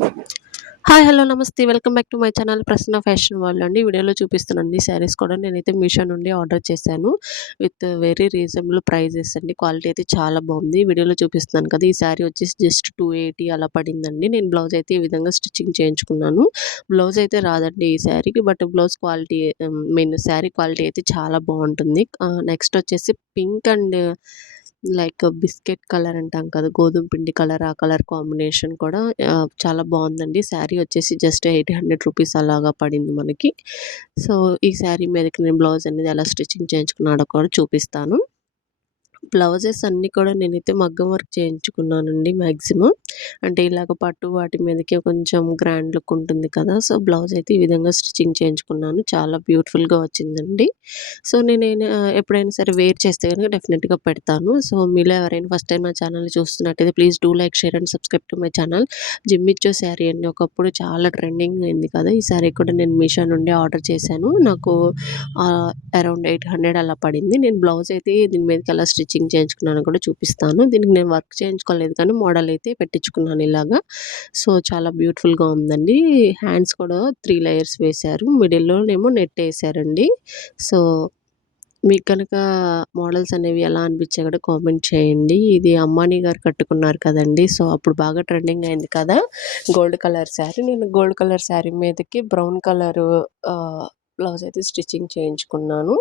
Hi. Hello. నమస్తే. Welcome back to my channel Prasanna fashion world అండి. వీడియోలో చూపిస్తున్నానండి శారీస్ కూడా నేనైతే మీషో నుండి ఆర్డర్ చేశాను. విత్ వెరీ రీజనబుల్ ప్రైజెస్ అండి. క్వాలిటీ అయితే చాలా బాగుంది. వీడియోలో చూపిస్తున్నాను కదా! ఈ శారీ వచ్చేసి జస్ట్ 280 అలా పడిందండి. నేను బ్లౌజ్ అయితే ఈ విధంగా స్టిచ్చింగ్ చేయించుకున్నాను. బ్లౌజ్ అయితే రాదండి ఈ శారీకి. But blouse quality mean sari quality అయితే చాలా బాగుంటుంది. నెక్స్ట్ వచ్చేసి pink and like biscuit colour అంటాం కదా! గోధుమ పిండి కలర్, ఆ కలర్ కాంబినేషన్ కూడా చాలా బావుందండి. శారీ వచ్చేసి జస్ట్ 800 రూపీస్ అలాగా పడింది మనకి. సో, ఈ శారీ మీదకి నేను బ్లౌజ్ అనేది ఎలా స్టిచ్చింగ్ చేయించుకున్నానో కూడా చూపిస్తాను. బ్లౌజెస్ అన్నీ కూడా నేనైతే మగ్గం వర్క్ చేయించుకున్నానండి మాక్సిమం. అంటే ఇలాగ పట్టు వాటి మీదకి కొంచెం గ్రాండ్ లుక్ ఉంటుంది కదా! సో, బ్లౌజ్ అయితే ఈ విధంగా స్టిచ్చింగ్ చేయించుకున్నాను. చాలా బ్యూటిఫుల్‌గా వచ్చిందండి. సో, ఎప్పుడైనా సరే వేర్ చేస్తే గనుక డెఫినిట్‌గా పెడతాను. సో, మీలో ఎవరైనా ఫస్ట్ టైమ్ నా ఛానల్‌ని చూస్తున్నట్టయితే please do like, share and subscribe to my channel. జిమ్మిచ్చో శారీ అండి. ఒకప్పుడు చాలా ట్రెండింగ్ అయింది కదా! ఈ శారీ కూడా నేను మీషో నుండి ఆర్డర్ చేశాను. నాకు అరౌండ్ 800 అలా పడింది. నేను బ్లౌజ్ అయితే దీని మీదకి ఎలా స్టిచ్చింగ్ చేయించుకున్నానో కూడా చూపిస్తాను. దీనికి నేను వర్క్ చేయించుకోలేదు కానీ మోడల్ అయితే పెట్టించుకున్నాను ఇలాగా. సో, చాలా బ్యూటిఫుల్‌గా ఉందండి. హ్యాండ్స్ కూడా 3 లేయర్స్ వేశారు. మిడిల్‌లోనేమో నెట్ ఏసారండి. సో, మీకు గనక మోడల్స్ అనేవి ఎలా అనిపించాయో కూడా కామెంట్ చేయండి. ఇది అంబానీ గారు కట్టుకున్నారు కదండీ! సో, అప్పుడు బాగా ట్రెండింగ్ అయింది కదా! Gold colour sari. నేను గోల్డ్ కలర్ శారీ మీదకి బ్రౌన్ కలరు బ్లౌజ్ అయితే స్టిచ్చింగ్ చేయించుకున్నాను.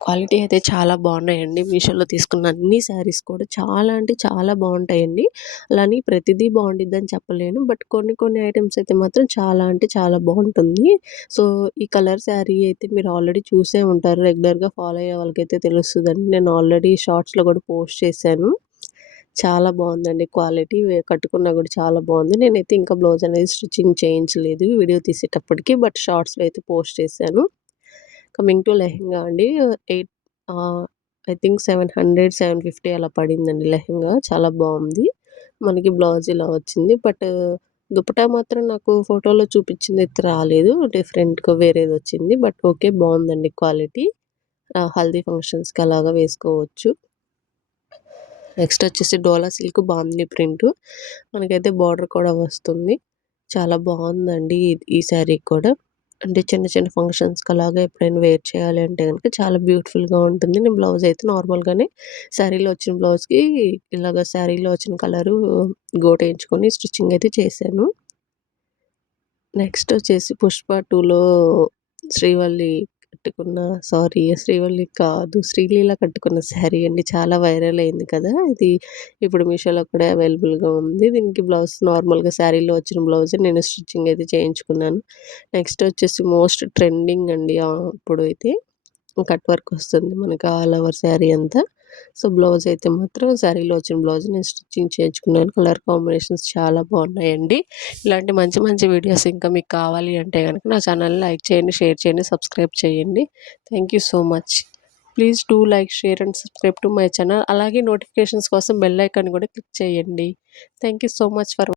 క్వాలిటీ అయితే చాలా బాగున్నాయండి. మీషోలో తీసుకున్న అన్ని శారీస్ కూడా చాలా అంటే చాలా బావుంటాయండి. అలా అని ప్రతిదీ బావుండిద్దని చెప్పలేను. బట్ కొన్ని కొన్ని ఐటెమ్స్ అయితే మాత్రం చాలా అంటే చాలా బావుంటుంది. సో, ఈ కలర్ శారీ అయితే మీరు ఆల్రెడీ చూసే ఉంటారు. రెగ్యులర్‌గా ఫాలో అయ్యే వాళ్ళకైతే తెలుస్తదండి. నేను ఆల్రెడీ షార్ట్స్‌లో కూడా పోస్ట్ చేశాను. చాలా బావుందండి క్వాలిటీ. కట్టుకున్నా కూడా చాలా బావుంది. నేనైతే ఇంకా బ్లౌజ్ అనేది స్టిచ్చింగ్ చేయించలేదు వీడియో తీసేటప్పటికి. బట్ షార్ట్స్‌లో అయితే పోస్ట్ చేశాను. కమింగ్ టు లెహెంగా అండి. ఎయిట్ ఆహ్, ఐ థింక్ 700, 750 అలా పడిందండి లెహెంగా. చాలా బావుంది. మనకి బ్లౌజ్ ఇలా వచ్చింది. బట్ దుపట్టా మాత్రం నాకు ఫోటోలో చూపించిందయితే రాలేదు. డిఫరెంట్‌గా వేరేదొచ్చింది. But okay. బావుందండి క్వాలిటీ. హల్దీ ఫంక్షన్స్‌కి అలాగా వేసుకోవచ్చు. నెక్స్ట్ వచ్చేసి డోలా సిల్క్ బాందిని ప్రింటు. మనకైతే బార్డర్ కూడా వస్తుంది. చాలా బావుందండి ఈ శారీ కూడా. అంటే చిన్న చిన్న ఫంక్షన్స్‌కి అలాగా ఎప్పుడైనా వేర్ చేయాలి అంటే గనుక చాలా బ్యూటిఫుల్‌గా ఉంటుంది. నేను బ్లౌజ్ అయితే నార్మల్‌గానే శారీలో వచ్చిన బ్లౌజ్‌కి ఇలాగ శారీలో వచ్చిన కలరు గోటేయించుకొని స్టిచ్చింగ్ అయితే చేశాను. నెక్స్ట్ వచ్చేసి 'పుష్ప 2లో' శ్రీవల్లి కట్టుకున్న శ్రీవల్లి కాదు. శ్రీలీల కట్టుకున్న శారీ అండి. చాలా వైరల్ అయింది కదా! ఇది ఇప్పుడు మీషోలో కూడా అవైలబుల్‌గా ఉంది. దీనికి బ్లౌజ్ నార్మల్‌గా శారీలో వచ్చిన బ్లౌజే నేను స్టిచ్చింగ్ అయితే చేయించుకున్నాను. నెక్స్ట్ వచ్చేసి మోస్ట్ ట్రెండింగ్ అండి. ఇప్పుడైతే కట్ వర్క్ వస్తుంది మనకి ఆల్ ఓవర్ శారీ అంతా. సో, బ్లౌజ్ అయితే మాత్రం శారీలో వచ్చిన బ్లౌజ్ నేను స్టిచ్చింగ్ చేయించుకున్నాను. కలర్ కాంబినేషన్స్ చాలా బాగున్నాయండి. ఇలాంటి మంచి మంచి వీడియోస్ ఇంకా మీకు కావాలి అంటే గనక నా ఛానల్‌ని లైక్ చేయండి, షేర్ చేయండి, సబ్స్క్రైబ్ చేయండి. Thank you so much. Please do like, share and subscribe to my channel. అలాగే నోటిఫికేషన్స్ కోసం బెల్ ఐకాన్ కూడా క్లిక్ చేయండి. Thank you so much for